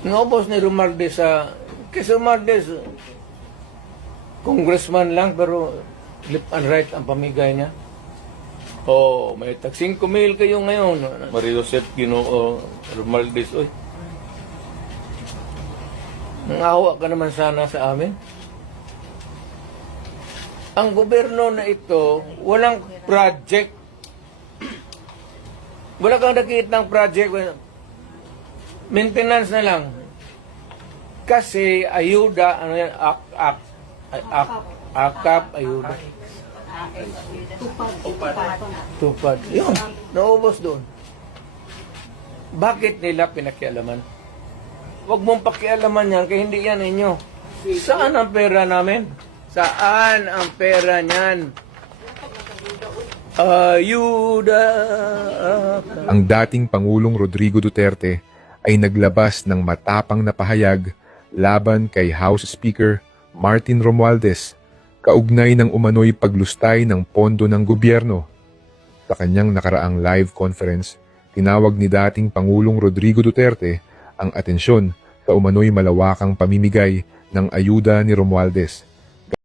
Naubos ni Romualdez sa... Kasi Romualdez, congressman lang, pero left and right ang pamigay niya. Oh, may tag 5,000 kayo ngayon. Mario Joseph Ginoo Romualdez, oy. Nangawa ka naman sana sa amin. Ang gobyerno na ito, walang project. Wala kang nakikita ng project. Maintenance na lang. Kasi ayuda, ano yan, akap, ayuda. Tupad. Yun, naubos doon. Bakit nila pinakialaman? Huwag mong pakialaman yan, kaya hindi yan inyo. Saan ang pera namin? Saan ang pera niyan? Ayuda. Ang dating Pangulong Rodrigo Duterte ay naglabas ng matapang na pahayag laban kay House Speaker Martin Romualdez kaugnay ng umano'y paglustay ng pondo ng gobyerno. Sa kanyang nakaraang live conference, tinawag ni dating Pangulong Rodrigo Duterte ang atensyon sa umano'y malawakang pamimigay ng ayuda ni Romualdez.